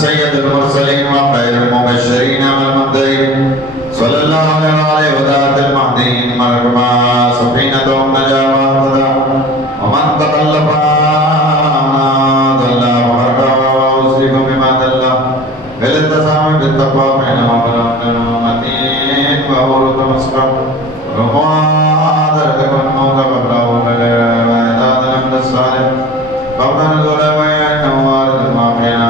سید المرسلین و خیر المبشرین والمنذرین صلی اللہ علیہ وذات المہدین مرحبا سفینۃ نجا وہدى ومن تخلف ضل وهرب وأسرف بما ضل بالالتزام بالتقوى بينما بلغنا متين وهو تمسكر ومعاذ الموت قبله وإعداد الأمر الصالح قبل نزول وإنه وارد ما بين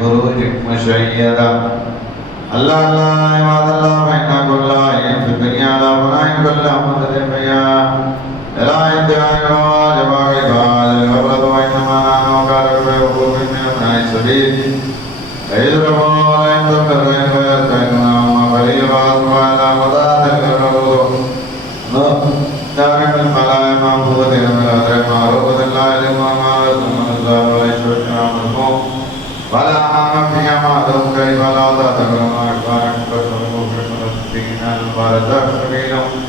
بروج مشيدة الله الله عباد الله فإن كل آية في الدنيا لا فناء كل مدد فيها لا انتهاء الواجب وعباد الغفلة وإنما نحن كارك بوقوف من أبناء السبيل فيضربون وإن تبتغين فيرتعدون وما فريقا وإلى مضاد الغفلة دارك الخلايا محفوظة من الأدرك معروفة لا يلم وما رسول الله ولا يشرك معه ولا عام فيها معدوم كيف لا تتكلم أكبارك فشربوا في فلسطين البارزة سبيلهم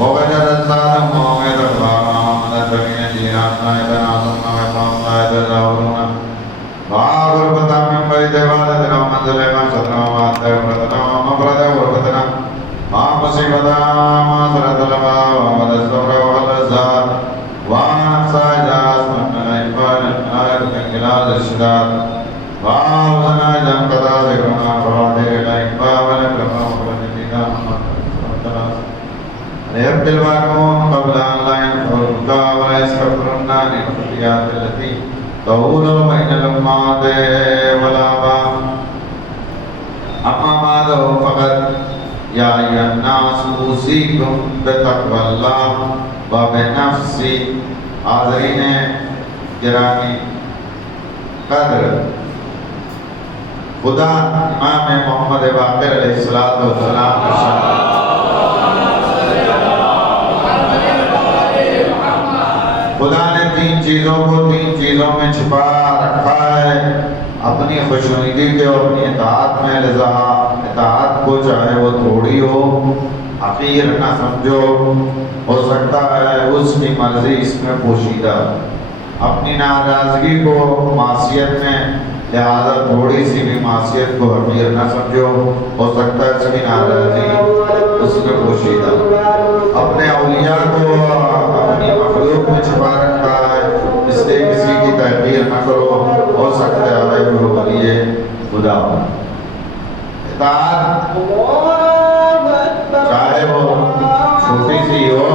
ووجد الزادم ووجد البارا ولتبين جيراننا إذن عظمنا وإقام لا يتجاورون وغربتا من بيت والدنا ومنزل ما شدنا ومعدى وفرتنا ومفرد غربتنا ما مصيبتا ما سرت لما ومد الصبر واللزات وأنفسا جاس من الإنفال الآية من خلال الشداد وَأَوْزَنَا جَمْ قَدَى ذِكْرُنَا فَرَادِرِ الْإِقْبَى وَلَكْرَمَا وَلَنِدِنَا لِيَبْدِ الْوَاكُمُونَ قَبْلَ أَنْ لَا يَنْفُرُكَ وَلَا يَسْكَفْرُنَّ لِخَطِيَاتِ الَّتِي تَهُولُ بَيْنَ الْأُمَّهَاتِ وَالْآبَاءِ أَمَّا بَعْدُ فَقَدْ يَا أَيُّهَا النَّاسُ أُوصِيكُم بِتَقْوَى اللَّهِ وَبِنَفْسِي حاضرین گرامی قدر خدا امام محمد باقر علیہ السلام کا شان خدا نے تین چیزوں کو تین چیزوں میں چھپا رکھا ہے، اپنی خوشنودی کے اور اپنی اطاعت میں، لذا اطاعت کو چاہے وہ تھوڑی ہو حقیر نہ سمجھو، ہو سکتا ہے اس کی مرضی اس میں پوشیدہ، اپنی ناراضگی کو معصیت میں، لہذا تھوڑی سی بھی معصیت کو حقیر نہ سمجھو، ہو سکتا ہے اس کی ناراضگی اس میں پوشیدہ، اپنے اولیاء کو اپنی مخلوق میں چھپا رکھا ہے، اس لیے کسی کی تحقیر نہ کرو، ہو سکتا ہے وہ ولی خدا ہو۔ اطاعت چاہے وہ چھوٹی سی ہو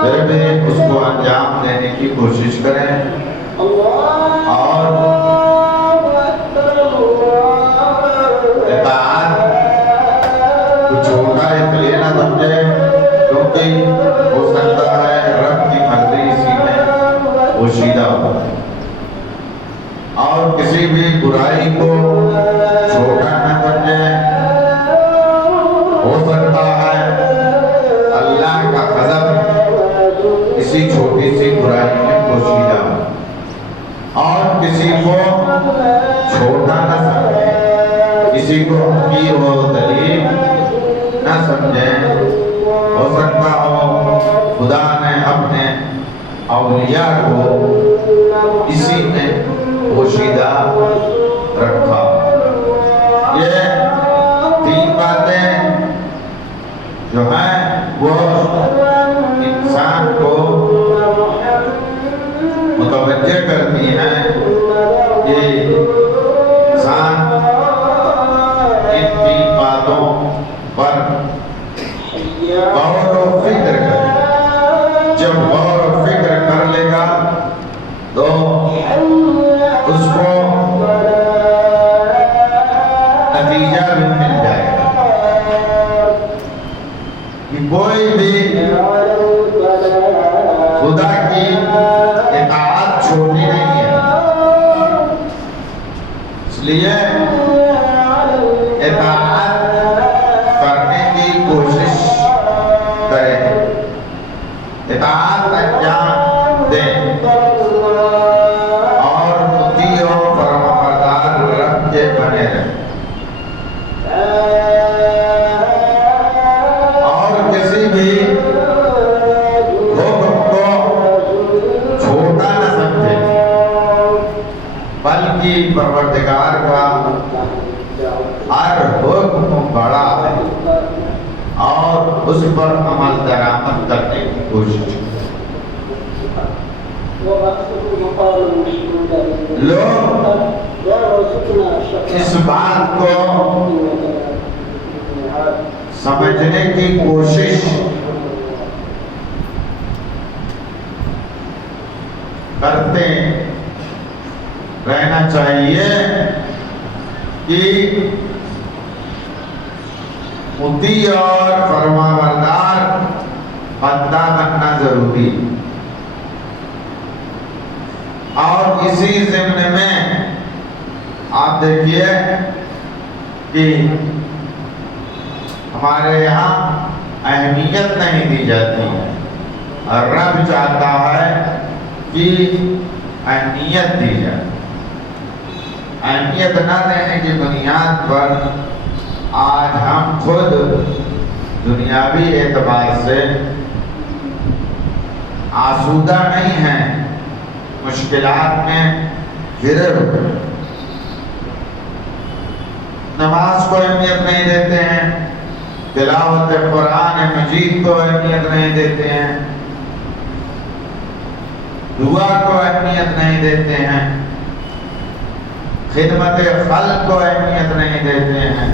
پھر بھی اس کو انجام دینے کی کوشش کریں، اور کو چھوٹا نہ سمجھے. ہو سکتا ہے اللہ کا غضب کسی چھوٹی سی برائی میں پوشیدہ ہو اور کسی کو چھوٹا نہ سمجھے, کسی کو حقیر و دلیل نہ سمجھے. ہو سکتا ہو خدا نے اپنے اولیاء کو اسی میں پوشیدہ رکھا. یہ تین باتیں جو ہیں وہ انسان کو متوجہ کرتی ہیں کہ انسان ان تین باتوں پر غور و فکر کرے. جب غور و فکر کر لے گا تو اس کو نتیجہ بھی مل جائے گا کہ کوئی بھی خدا کی اطاعت چھوٹی نہیں ہے. اس لیے اطاعت کرنے کی کوشش کریں, اطاعت انجام دیں اور مطیع و فرمانبردار رب کے بنے رہیں. اور کسی بھی حکم کو چھوٹا نہ سمجھے, بلکہ پروردگار کا ہر حکم بڑا ہے اور اس پر عمل درآمد کرنے کی کوشش کریں. لوگ اس بات کو سمجھنے کی کوشش کرتے رہنا چاہیے کہ مطیع اور فرمانبردار بندہ بننا ضروری. اور اسی ضمن میں آپ دیکھیے کہ ہمارے یہاں اہمیت نہیں دی جاتی ہے اور رب چاہتا ہے کہ اہمیت دی جائے. اہمیت نہ دینے کی بنیاد پر آج ہم خود دنیاوی اعتبار سے آسودہ نہیں ہیں, مشکلات میں گرے ہوئے. نماز کو اہمیت نہیں دیتے ہیں, تلاوت قرآن مجید کو اہمیت نہیں دیتے ہیں, دعا کو اہمیت نہیں دیتے ہیں, خدمت خلق کو اہمیت نہیں دیتے ہیں,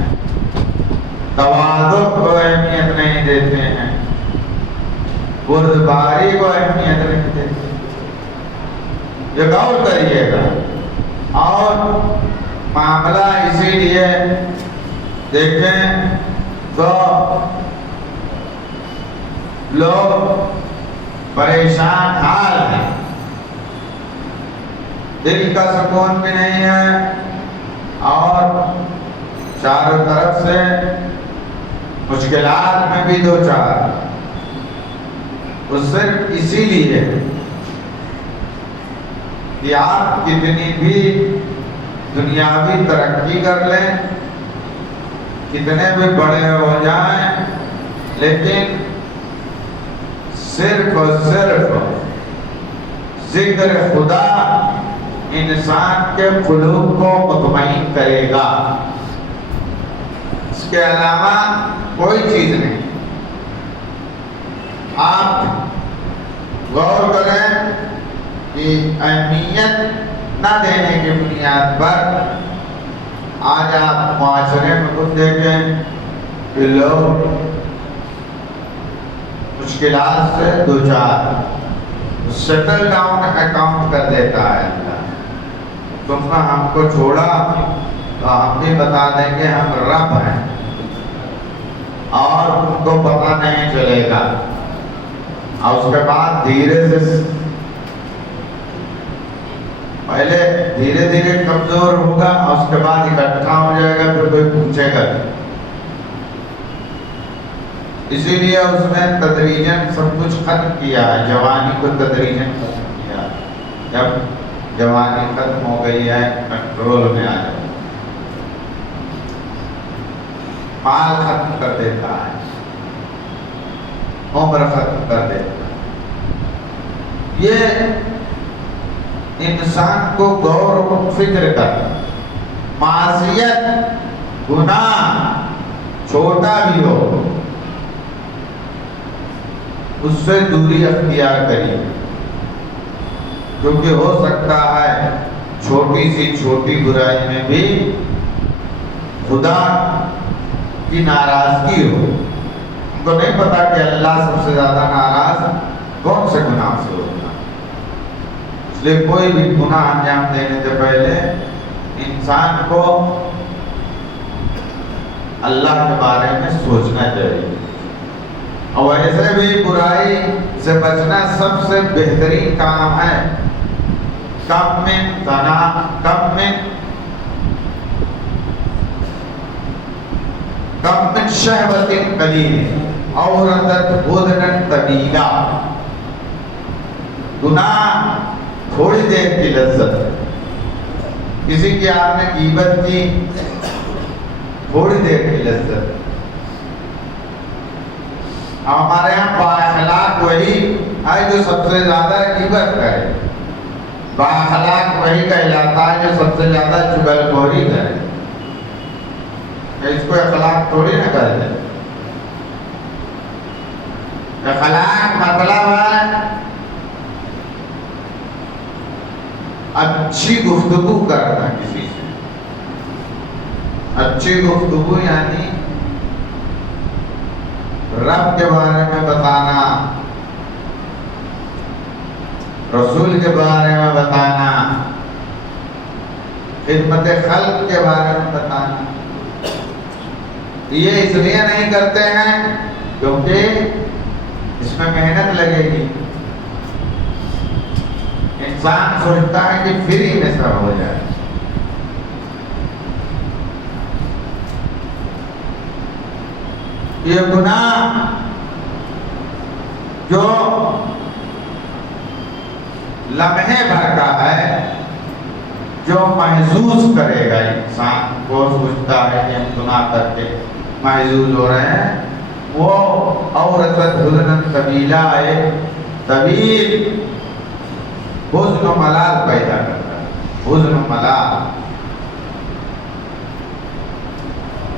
تواضع کو اہمیت نہیں دیتے ہیں, بردباری کو اہمیت نہیں دیتے ہیں. یہ غور کریے گا. اور معاملہ اسی لیے دیکھیں تو لوگ پریشان حال ہیں, دل کا سکون بھی نہیں ہے اور چاروں طرف سے مشکلات میں بھی دو چار. وہ صرف اسی لیے کہ آپ کتنی بھی دنیاوی ترقی کر لیں, کتنے بھی بڑے ہو جائیں, لیکن صرف اور صرف ذکر خدا انسان کے قلوب کو مطمئن کرے گا. اس کے علاوہ کوئی چیز نہیں. آپ غور کریں کہ اہمیت نہ دینے کی بنیاد پر آج آپ معاشرے میں خود دیکھیں کہ لوگ مشکلات سے دو چار سیٹل ڈاؤن اکاؤنٹ کر دیتا ہے. تم نے ہم کو چھوڑا تو ہم بھی بتا دیں گے ہم رب ہیں اور ان کو پتہ نہیں چلے گا. اور اس کے بعد دھیرے سے پہلے دھیرے دھیرے کمزور ہوگا اور اس کے بعد اکٹھا ہو جائے گا، پھر کوئی پوچھے گا۔ اسی لیے اس نے تدریجاً سب کچھ ختم کیا ہے، جوانی کو تدریجاً ختم کیا۔ جب جوانی ختم ہو گئی ہے کنٹرول میں آ جائے، مال ختم کر دیتا ہے، عمر ختم کر دیتا ہے۔ یہ انسان کو غور و فکر کرنا، معصیت گناہ چھوٹا بھی ہو اس سے دوری اختیار کریے، کیونکہ ہو سکتا ہے چھوٹی سی چھوٹی برائی میں بھی خدا کی ناراضگی ہو۔ ان کو نہیں پتا کہ اللہ سب سے زیادہ ناراض کون سے گناہ سے ہوتا ہے۔ اس لیے کوئی بھی گناہ انجام دینے سے پہلے انسان کو اللہ کے بارے میں سوچنا چاہیے، اور ویسے بھی برائی سے بچنا سب سے بہترین کام ہے۔ کم من شہوۃ قلیل عورتت بدنا طویلا۔ گناہ تھوڑی دیر کی لذت ہے، کسی کی آپ نے غیبت کی تھوڑی دیر کی لذت۔ ہمارے یہاں بااخلاق وہی ہے جو سب سے زیادہ غیبت کرے، بااخلاق وہی کہلاتا ہے جو سب سے زیادہ چغلخوری کرے۔ اس کو اخلاق تھوڑی نہ کرتے۔ اخلاق مطلب ہے اچھی گفتگو کرنا کسی سے۔ اچھی گفتگو یعنی رب کے بارے میں بتانا، رسول کے بارے میں بتانا، خدمت خلق کے بارے میں بتانا۔ یہ اس لیے نہیں کرتے ہیں کیونکہ اس میں محنت لگے گی۔ انسان سوچتا ہے کہ فری میں سب ہو جائے۔ یہ گناہ جو لمحے بھر کا ہے، جو محسوس کرے گا، انسان کو سوچتا ہے کہ ہم گناہ کر کے محسوس ہو رہے ہیں، وہ عورتت حزن طویلا ہے، طویل حزن و ملال پیدا کرتا ہے۔ حزن و ملال،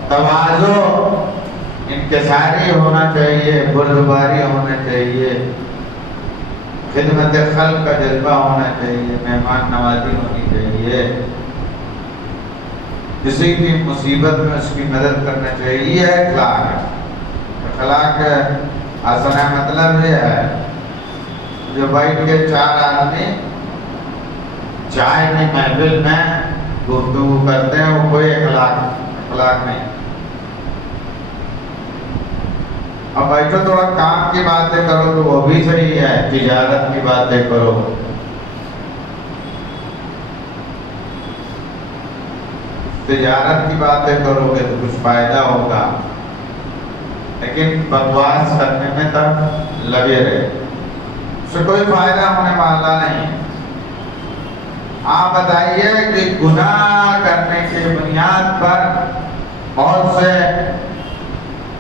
تواضع انکساری ہونا چاہیے، بردباری ہونا چاہیے، خدمت خلق کا جذبہ ہونا چاہیے، مہمان نوازی ہونی چاہیے، کسی کی مصیبت میں اس کی مدد کرنا چاہیے۔ یہ ہے اخلاق۔ اخلاق اصل مطلب یہ ہے جو بیٹھ کے چار آدمی چائے کی محفل میں گفتگو کرتے ہیں، وہ کوئی اخلاق نہیں۔ اب بیٹھو تھوڑا کام کی باتیں کرو تو وہ بھی صحیح ہے، تجارت کی باتیں کرو، تجارت کی باتیں کرو گے تو کچھ فائدہ ہوگا، لیکن بکواس کرنے میں تب لگے رہے، اس سے کوئی فائدہ ہونے والا نہیں۔ آپ بتائیے کہ گناہ کرنے کی بنیاد پر بہت سے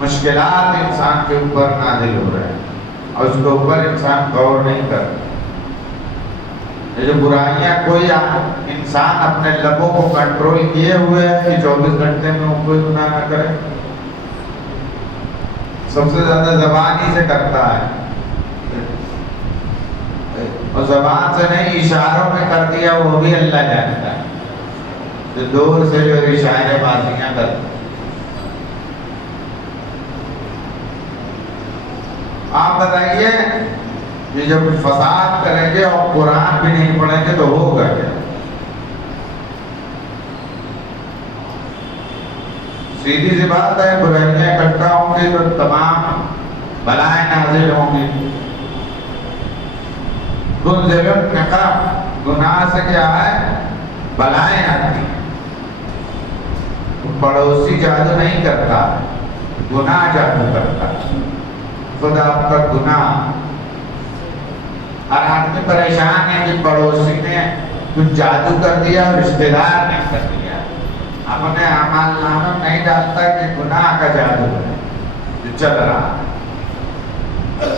مشکلات انسان کے اوپر نازل ہو رہے ہیں اور اس کے اوپر انسان غور نہیں کرتا۔ یہ جو برائیاں، کوئی انسان اپنے لبوں کو کنٹرول کیے ہوئے ہے کہ 24 گھنٹے میں وہ کوئی گناہ نہ کرے؟ سب سے زیادہ زبان ہی سے کرتا ہے، اور زبان سے نہیں اشاروں میں کر دیا وہ بھی اللہ جانتا ہے، جو دور سے جو اشارے بازیاں کرتے ہیں۔ آپ بتائیے یہ جب فساد کریں گے اور قرآن بھی نہیں پڑھیں گے تو ہوگا کیا؟ سیدھی سی بات ہے، برائیاں اکٹھا ہوں گی تو تمام بلائیں نازل ہوں گی۔ تنزل النقم گناہ سے کیا ہے؟ بلائیں آتی ہیں. پڑوسی جادو نہیں کرتا، گناہ جادو کرتا. خود آپ کا گناہ. ہر آدمی پریشان ہے کہ پڑوسی نے کچھ جادو کر دیا اور رشتہ دار نے کر دیا. اپنے اعمال نامہ نہیں ڈالتا کہ گناہ کا جادو ہے جو چل رہا ہے.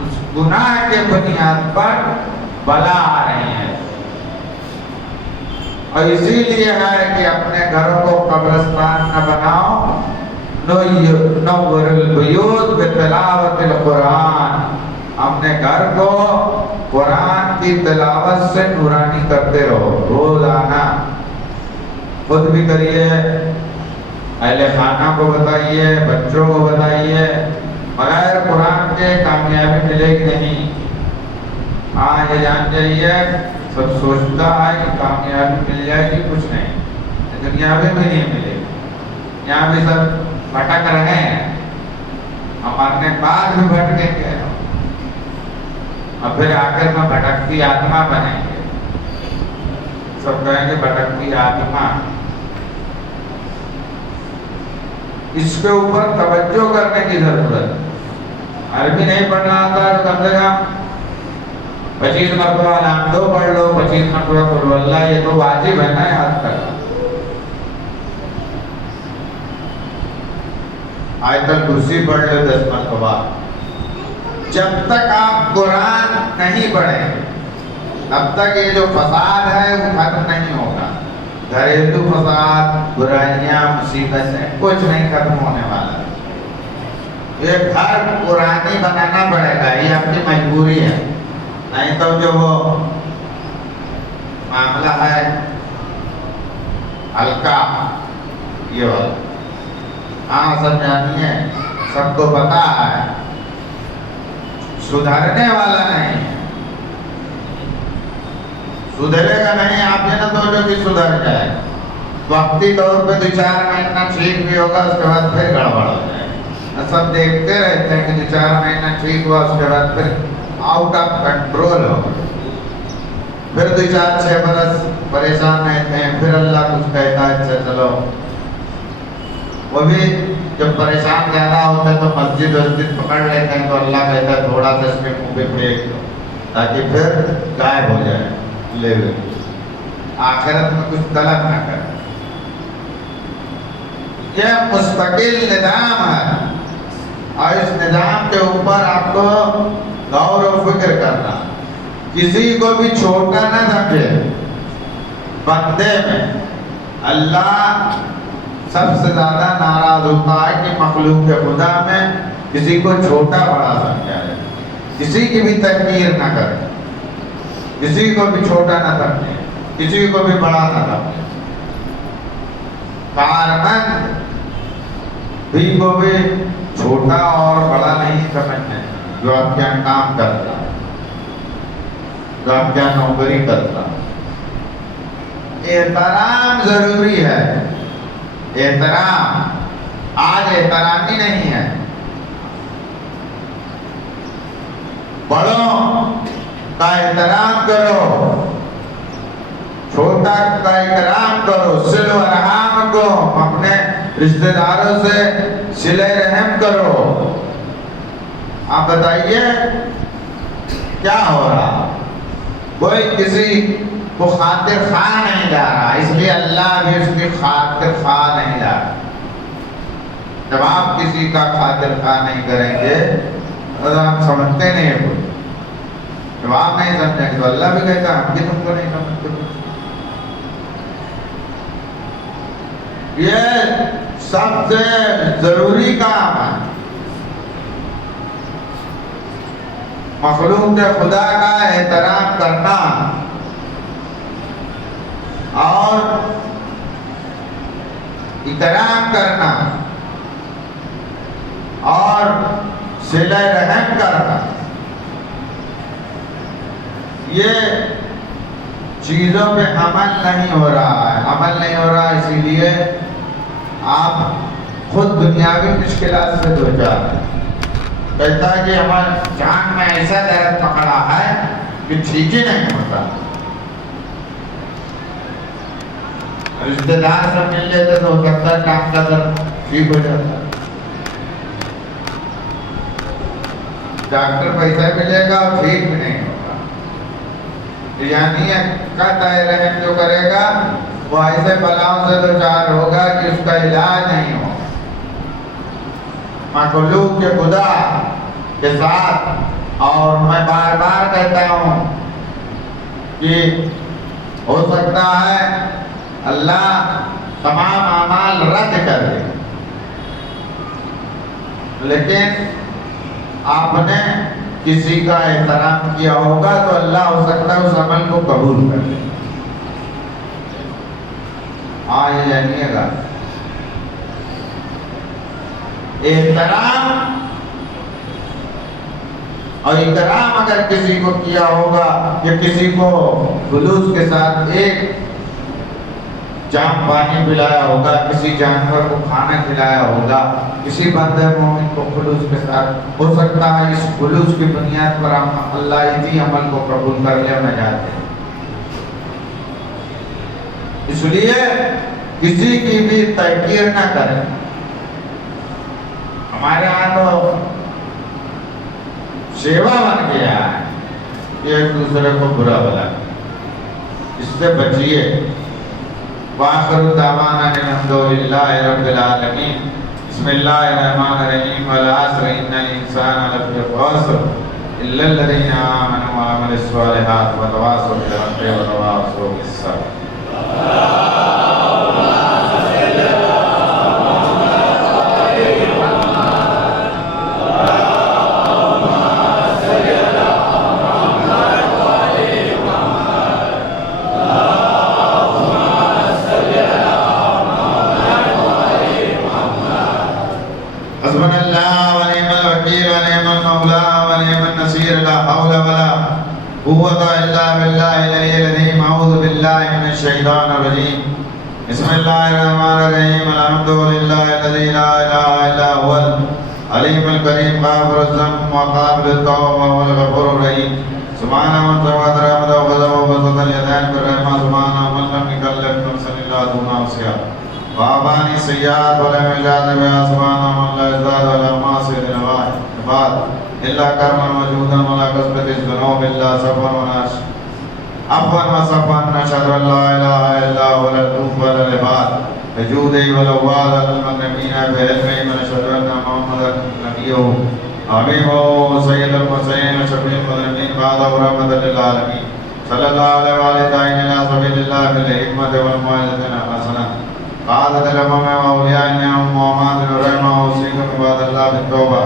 اس گناہ کے بنیاد پر بلا آ رہی ہے. اور اسی لیے ہے کہ اپنے گھروں کو قبرستان نہ بناؤ. نور البیوت بتلاوت القرآن. اپنے گھر کو قرآن کی تلاوت سے نورانی کرتے رہو روزانہ. خود بھی کریے، اہل خانہ کو بتائیے، بچوں کو بتائیے. بغیر قرآن کے کامیابی ملے گی نہیں. ہاں یہ جان جائیے، سب سوچتا ہے کہ کامیابی مل جائے گی، کچھ نہیں. دنیاوی بھی نہیں ملے گی. یہاں بھی سب بھٹک رہے ہیں، ہم مرنے بعد بھی بھٹکیں گے اور پھر آ کر میں بھٹکتی آتما بنیں گے. سب کہیں گے بھٹکتی آتما. اس کے اوپر توجہ کرنے کی ضرورت. عربی نہیں پڑھنا آتا تو کم سے کم 25 مرتبہ نام دو پڑھ لو، 25 مرتبہ قل ہو اللہ. یہ تو واجب ہے نا یاد کرنا. آیت الکرسی پڑھ لو 10 مرتبہ. جب تک آپ قرآن نہیں پڑھیں تب تک یہ جو فساد ہے وہ ختم نہیں ہوگا. گھریلو فساد، برائیاں، مصیبتیں کچھ نہیں ختم ہونے والا. یہ گھر قرآنی بنانا پڑے گا، یہ آپ کی مجبوری ہے. نہیں تو جو وہ معاملہ ہے ہلکا یہ والا، ہاں سب جانیے، سب کو پتا ہے، سدھرنے والا نہیں ہے. سدھرے گا نہیں. آپ یہ نہ سوچو کہ سدھر جائے. وقتی طور پہ 2-4 مہینہ ٹھیک بھی ہوگا، اس کے بعد پھر گڑبڑ ہو جائے. سب دیکھتے رہتے ہیں کہ 2-4 مہینہ ٹھیک ہوا، اس کے بعد پھر آؤٹ آف کنٹرول ہو. پھر 2-4-6 برس پریشان رہتے ہیں. پھر اللہ کچھ کہتا ہے اچھا چلو. وہ بھی جب پریشان زیادہ ہوتے ہیں تو مسجد پکڑ لیتے ہیں تو اللہ کہتا ہے تھوڑا سا اس کے منہ پہ پھینک دو تاکہ پھر غائب ہو جائے. لے لے آخرت میں کچھ طلب نہ کرے. یہ مستقل نظام ہے اور اس نظام کے اوپر آپ کو غور و فکر کرنا. کسی کو بھی چھوٹا نہ سمجھے. بندے میں اللہ سب سے زیادہ ناراض ہوتا ہے کہ مخلوق خدا میں کسی کو چھوٹا بڑا سمجھائے. کسی کی بھی تحقیر نہ کرے، کسی کو بھی چھوٹا نہ سمجھے، کسی کو بھی بڑا نہ سمجھے. کارمند بھی کو بھی چھوٹا اور بڑا نہیں سمجھنے. جو آپ کیا کام کرتا، جو آپ کیا نوکری کرتا. احترام ضروری ہے. احترام آج احترام ہی نہیں ہے. بڑوں کا احترام کرو، چھوٹا کا احترام کرو. صلہ و رحم کو اپنے رشتہ داروں سے صلہ رحم کرو. آپ بتائیے کیا ہو رہا؟ کوئی کسی کو خاطر خواہ نہیں جا رہا، اس لیے اللہ بھی اس کی خاطر خواہ نہیں جا رہا. جب آپ کسی کا خاطر خواہ نہیں کریں گے تو آپ سمجھتے نہیں ہیں. جب آپ نہیں سمجھیں گے تو اللہ بھی کہتا ہم بھی تم کو نہیں سمجھتے. یہ سب سے ضروری کام ہے. مخلوق خدا کا احترام کرنا اور اکرام کرنا اور صلہ رحم کرنا، یہ چیزوں پہ عمل نہیں ہو رہا ہے. عمل نہیں ہو رہا، اسی لیے آپ خود دنیاوی مشکلات سے دوچار ہیں. کہتا ہے کہ ہماری جان میں ایسا درد پکڑا ہے کہ ٹھیک ہی نہیں ہوتا. رشتے دار سب مل لیتے تو ہو سکتا ہے ٹانگ کا درد ٹھیک ہو جاتا. ڈاکٹر پیسہ ملے گا اور ٹھیک بھی نہیں ہوگا. یعنی قطع رحم جو کرے گا وہ ایسے بلاؤں سے دوچار ہوگا کہ اس کا علاج نہیں ہوگا. مخلوق کے خدا کے ساتھ اور میں بار بار کہتا ہوں کہ ہو سکتا ہے اللہ تمام اعمال رد کر دے، لیکن آپ نے کسی کا احترام کیا ہوگا تو اللہ ہو سکتا ہے اس عمل کو قبول کر لے. یہ جانیے گا احترام اور اکرام اگر کسی کو کیا ہوگا یا کسی کو خلوص کے ساتھ ایک جام پانی پلایا ہوگا، کسی جانور کو کھانا کھلایا ہوگا، کسی بندے مومن کو خلوص کے ساتھ، ہو سکتا ہے اس خلوص کی بنیاد پر اللہ اسی عمل کو قبول کر لے. میں جاتے ہیں اس لیے کسی کی بھی تحقیر نہ کریں. ہمارے یہاں تو شیوا بن گیا ہے کہ ایک دوسرے کو برا بلا، اس سے بچیے. وآخر دعوانا الحمدللہ رب العالمین. بسم اللہ الرحمن الرحیم. والعصر ان الانسان لفی خسر الا الذین آمنوا وعملوا الصالحات وتواصوا بالحق وتواصوا بالصبر. حسبنا اللہ ونعم الوکیل ونعم المولا ونعم النصیر. لا حول ولا قوة الا باللہ العلی العظیم. اعوذ باللہ من الشیطان الرجیم. بسم اللہ الرحمن الرحیم. الحمدللہ الذی لا الہ الا هو العلیم الکریم غافر الذنب وقابل التوب وهو الغفور الرحیم. سبحان من تواتر رحمته وغضبه وبسط اليدين بالرحمة. سبحان من لم يكلف نفسا الا دون وسعها وابانی سیاد ولم یجاد بها. سبحان من لا ازداد ولا معصیت العباد الا کرما وجودا ولا کسبت الذنوب الا صفا عفوا وصفا. نشهد ان لا اله الا هو الرؤوف العباد بجوده والواد المكرمين بعلمه. ونشهد ان محمدا نبيه حبيبه سيد المرسلين وشفيع المذنبين بعده رحمة للعالمين. صلى الله عليه وآله الى سبيل الله بالحكمة والموعظة الحسنة. قادت الامم واولیاء النعم وامات الرحمة. اوصيكم عباد الله بالتوبة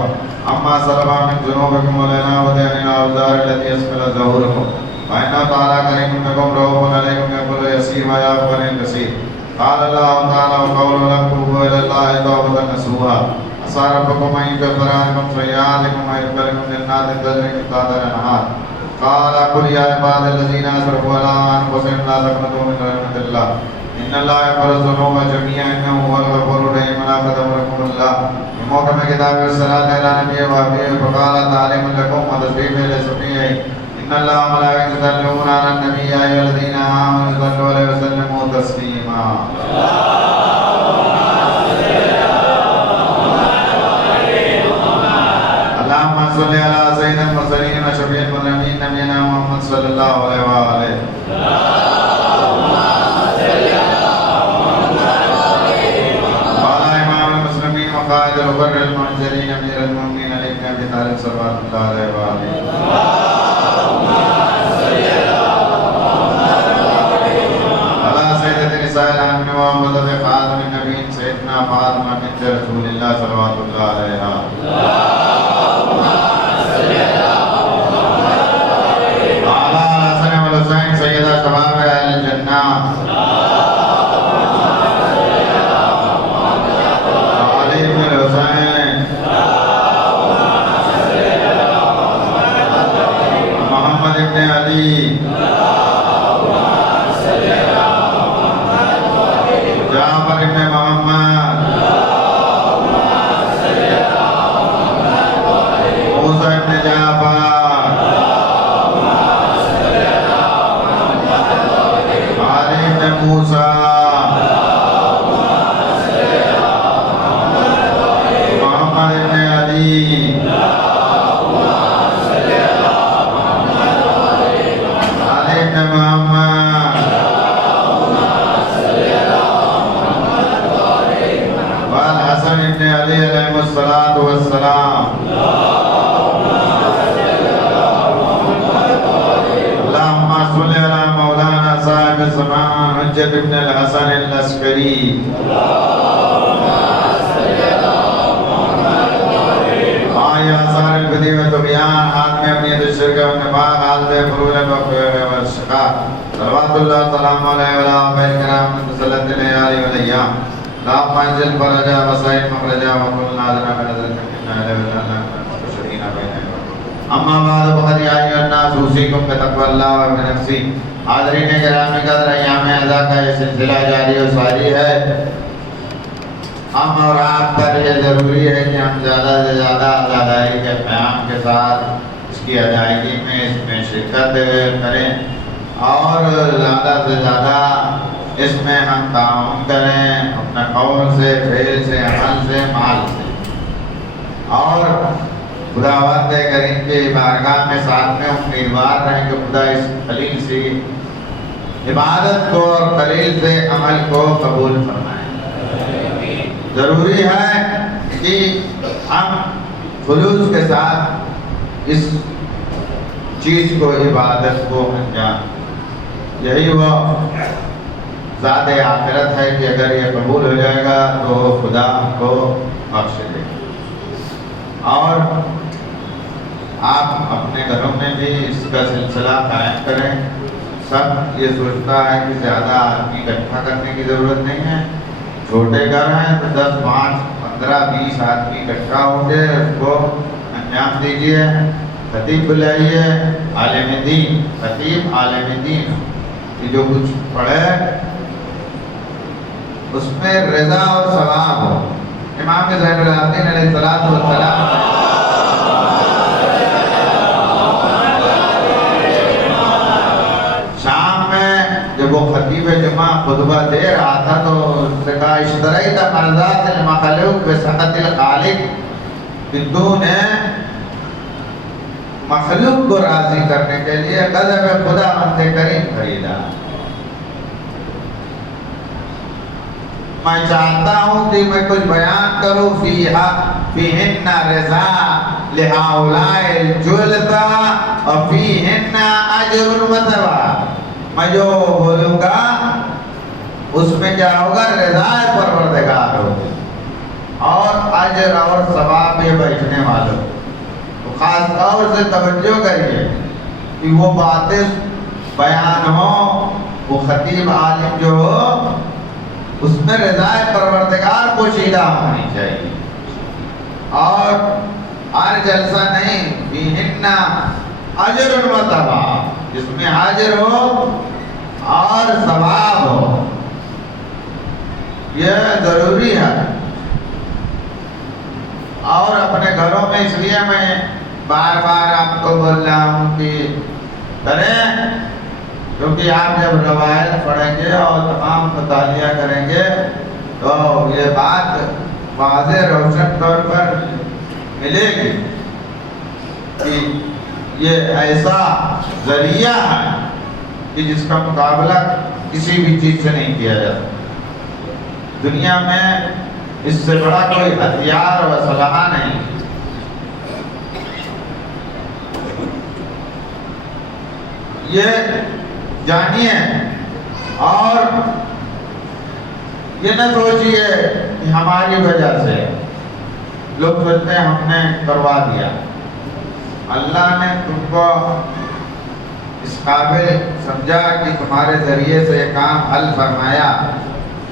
اما سلم من ذنوبكم ولنا وديننا والدار التي اسفل ظهوركم. فإنه تعالى كريم بكم رؤوف عليكم يقول يسير ويعفو عن كثير. قال الله تعالى وقول لم توبوا إلى الله توبة نصوحا عسى ربكم أن يكفر عنكم سيئاتكم ويدخلكم جنات تجري من تحتها الأنهار. قال قل يا عباد الذين أسرفوا على أنفسهم لا تقنطوا من رحمة الله ان اللہ یغفر الذنوب جميعا انه هو الغفور الرحیم. ولقد امركم الله بمحكم كتابه والصلاة على نبيه وحبيبه فقال تعليم لكم وتسبيح لسبحه. ان الله وملائكته يصلون على النبي يا ايها الذين امنوا صلوا عليه وسلموا تسليما. اللهم صل على سيدنا المرسلين وشفيع المذنبين نبينا محمد صلى الله عليه وآله. قائد البر المنزلين امير المؤمنين علي بن ابي طالب صلوات الله عليه وآله. على سيدة نساء العالمين ومحمد خاتم النبيين سيدنا فاطمة بنت رسول الله صلوات الله عليها. على الحسن والحسين سيدا شباب اهل الجنة. محمد ابن علی. جعفر ابن محمد. موسیٰ محمد ابن علی علی ابن محمد والحسن ابن علی علیہ الصلاۃ والسلام صلی علی مولانا صاحب الزمان حجت ابن الحسن العسکری آئی آثار البدی و طغیان حاتم ابنیت الشرک و نفاق حالت فروج و شقاق صلوات اللہ سلام علیہ وآلہ آبائل کرام صلت علیہ وآلہ لاف منزل فرجا وسائل مخرجا وکل ناظرہ من حضرت کتنا علیہ وآلہ اما بعد فقد یا ایھا الناس اوصیکم بتقوی اللہ و بنفسی حاضرین گرامی قدر ایام اعزا کا یہ سلسلہ جاری و ساری ہے. ہم اور آپ پر یہ ضروری ہے کہ ہم زیادہ سے زیادہ ادائیگی کے قیام کے ساتھ اس کی ادائیگی میں اس میں شرکت کریں اور زیادہ سے زیادہ اس میں ہم تعاون کریں اپنے قول سے فعل سے عمل سے مال سے. اور خداوند کریم کی بارگاہ میں ساتھ میں امیدوار رہیں کہ خدا اس قلیل سی عبادت کو اور قلیل سے عمل کو قبول فرمائے. ضروری ہے کہ ہم خلوص کے ساتھ اس چیز کو عبادت کو انجام. یہی وہ ذات آخرت ہے کہ اگر یہ قبول ہو جائے گا تو خدا ہم کو بخش دے گا. اور آپ اپنے گھروں میں بھی اس کا سلسلہ قائم کریں. سب یہ سوچتا ہے کہ زیادہ آدمی اکٹھا کرنے کی ضرورت نہیں ہے. چھوٹے گھر ہیں تو 10 5 15 20 آدمی اکٹھا ہوں گے اس کو انجام دیجیے. خطیب بلائیے عالم دین, خطیب عالم دین یہ جو کچھ پڑھے اس میں رضا اور ثواب ہو. امام زین العابدین علیہ السلام جب وہ خطیب جمعہ خطبہ دے رہا تھا تو اس نے کہا اشتریت مرضات المخلوق بسخط الخالق, کہ تو نے مخلوق کو راضی کرنے کے لیے غضب خدا بند کریم خریدا. میں چاہتا ہوں کہ میں کچھ بیان کروں فیہن رضا لہؤلاء الجلسہ اور فیہن اجر و ثواب. میں جو بولوں گا اس میں کیا ہوگا, رضا پروردگار ہوگی اور اجر اور ثواب یہ بیٹھنے والوں. تو خاص طور سے توجہ کریے کہ وہ باتیں بیان ہو, وہ خطیب عالم جو ہو اس میں رضا پروردگار پوشیدہ ہونی چاہیے. اور ہر جلسہ نہیں, فیہن اجر و ثواب, جس میں حاضر ہو اور ثواب ہو. یہ ضروری ہے. اور اپنے گھروں میں اس لیے میں بار بار آپ کو بول رہا ہوں کہ کریں, کیونکہ آپ جب روایت پڑھیں گے اور تمام مطالعہ کریں گے تو یہ بات واضح روشن طور پر ملے گی کہ یہ ایسا ذریعہ ہے کہ جس کا مقابلہ کسی بھی چیز سے نہیں کیا جاتا. دنیا میں اس سے بڑا کوئی ہتھیار و اسلحہ نہیں. یہ جانیے اور یہ نہ سوچیے کہ ہماری وجہ سے لوگ سوچتے ہیں ہم نے کروا دیا. اللہ نے تم کو اس قابل سمجھا کہ تمہارے ذریعے سے کام حل فرمایا,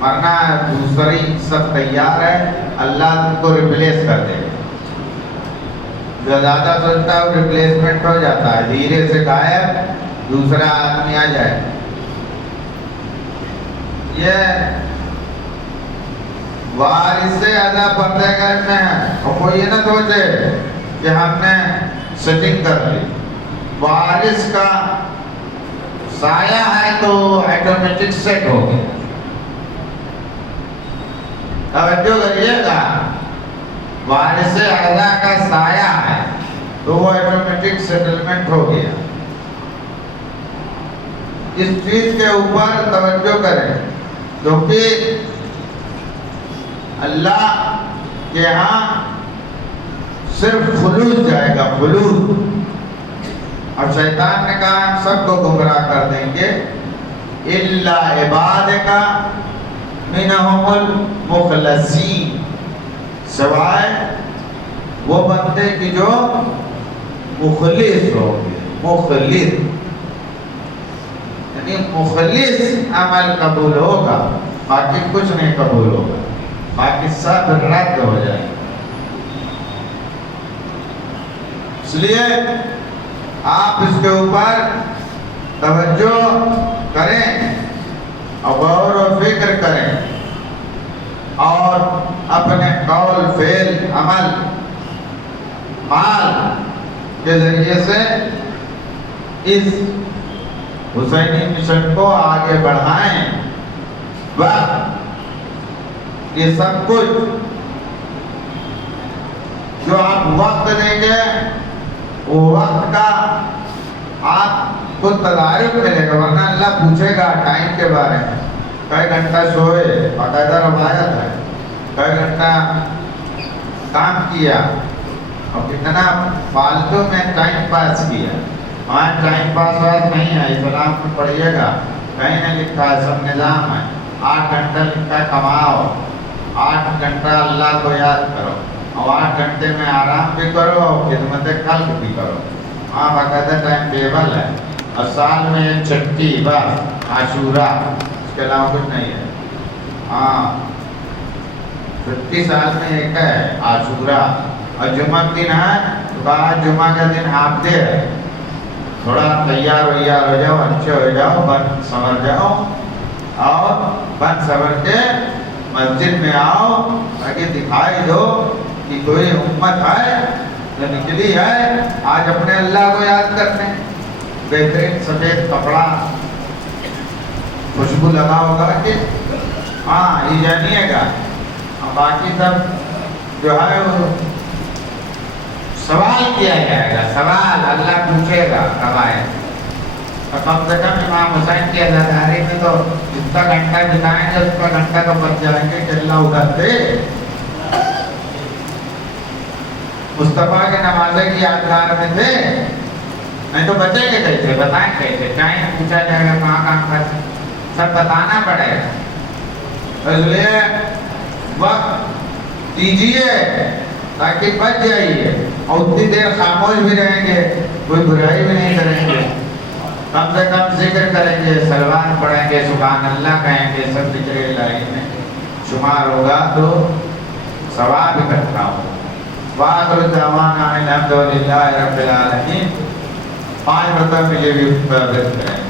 ورنہ دوسری سب تیار ہے, اللہ تم کو ریپلیس کر دے گا. جو زیادہ سوچتا ہے وہ ریپلیسمنٹ ہو جاتا ہے, دھیرے سے غائب, دوسرا آدمی آ جائے. یہ وارث سے ادا پردے گھر میں ہے. وہ یہ نہ سوچے کہ ہم نے سیٹنگ کر لی. وارث کا سایہ ہے تو آٹومیٹک سیٹ ہو گیا. توجہ کریے گا، وارث اعلیٰ کا سایہ ہے تو وہ آٹومیٹک سیٹلمنٹ ہو گیا۔ اس چیز کے اوپر توجہ کریں کیونکہ اللہ کے ہاں صرف خلوص جائے گا، خلوص۔ اور شیطان نے کہا ہم سب کو گمراہ کر دیں گے الا عبادک منہم المخلصین، سوائے وہ بندے کی جو مخلص ہو، مخلص یعنی مخلص عمل قبول ہوگا، باقی کچھ نہیں قبول ہوگا، باقی سب رد ہو جائے گا۔ اس لیے آپ اس کے اوپر توجہ کریں اور غور و فکر کریں اور اپنے قول، فعل، عمل، مال کے ذریعے سے اس حسینی مشن کو آگے بڑھائیں۔ وقت، یہ سب کچھ جو آپ وقت دیں گے وہ وقت کا آپ کو تدارک ملے گا، ورنہ اللہ پوچھے گا ٹائم کے بارے میں، کئی گھنٹہ سوئے، باقاعدہ روایت ہے، کئی گھنٹہ کام کیا اور کتنا فالتو میں ٹائم پاس کیا۔ وہاں ٹائم پاس وقت نہیں ہے، اسلام میں پڑھیے گا کہیں نہیں لکھا ہے، سب نظام ہے۔ 8 گھنٹہ لکھا کماؤ، 8 گھنٹہ اللہ کو یاد کرو اور 8 گھنٹے میں آرام بھی کرو اور خدمت خلق بھی کرو۔ وہاں باقاعدہ ٹائم ٹیبل ہے، اور سال میں ایک چھٹی بس عاشورہ، اس کے علاوہ کچھ نہیں ہے۔ ہاں 50 سال میں ایک ہے عاشورہ، اور جمعہ دن ہے تو کہا جمعہ کا دن ہاف ڈے ہے، تھوڑا تیار ویار ہو جاؤ، اچھے ہو جاؤ، بن سنور جاؤ اور بن سنور کے مسجد میں آؤ تاکہ دکھائی دو کہ کوئی امت ہے جو نکلی ہے آج اپنے اللہ کو یاد کرنے۔ بہترین سفید کپڑا، خوشبو لگا ہوگا کہ ہاں یہ جانیے گا، اور باقی سب جو ہے وہ سوال کیا جائے گا، سوال اللہ پوچھے گا کب آئے۔ اور کم سے کم امام حسین کی عزاداری میں تو جتنا گھنٹہ بتائیں گے اس کا گھنٹہ تو بچ جائیں گے کہ اللہ ادھر دے۔ مصطفیٰ کے نمازے کی یادگار میں تھے، نہیں تو بچیں گے کیسے، بتائیں کیسے، ٹائم پوچھا جائے گا کہاں پر، سب بتانا پڑے گا۔ اس لیے وقت دیجیے تاکہ بچ جائیے، اور اتنی دیر خاموش بھی رہیں گے، کوئی برائی بھی نہیں کریں گے، کم سے کم ذکر کریں گے، سلوات پڑھیں گے، سبحان اللہ کہیں گے، سب ذکر الہی میں شمار ہوگا تو ثواب اکٹھا ہوگا۔ وآخر دعوانا ان الحمد للہ رب العالمین۔ 5 مرتبہ کے لیے بھی عبادت کریں۔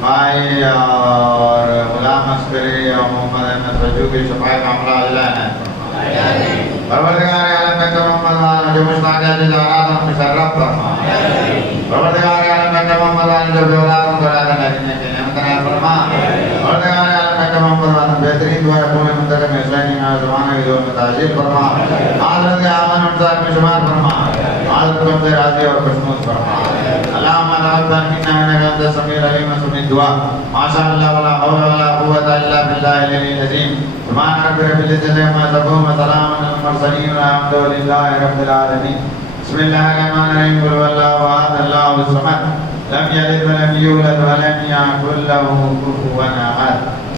بھائی اور غلام عسکری اور محمد احمد رجوع کی شفاعت معاملہ اللہ ہے۔ پروردگار عالم میں محمد والے جو مشتاق ہے جزارات ان کی شرف فرما پروردگار عالم میں محمد والے جو بیولاد ان کو راجہ نجنے کے نعمتنا فرما پروردگار عالم میں محمد والے بہترین دعا پونے منتقل میں اسلامی میں زمانہ کی دور میں تاجیل فرما حضرت آمن انصار میں شمار فرما حضرت قبض راضی اور خوشنود فرما اللہم العبدہ انہا انہا انہا سمیع العلیم سمیع دعا ماشاء اللہ ولا حول ولا قوة الا باللہ العلی العظیم سبحان رب رب العزت عما یصفون وسلام علی المرسلین والحمد للہ رب العالمین بسم اللہ الرحمن الرحیم قل هو اللہ احد اللہ الصمد لم یلد ولم یولد ولم یکن له کفوا احد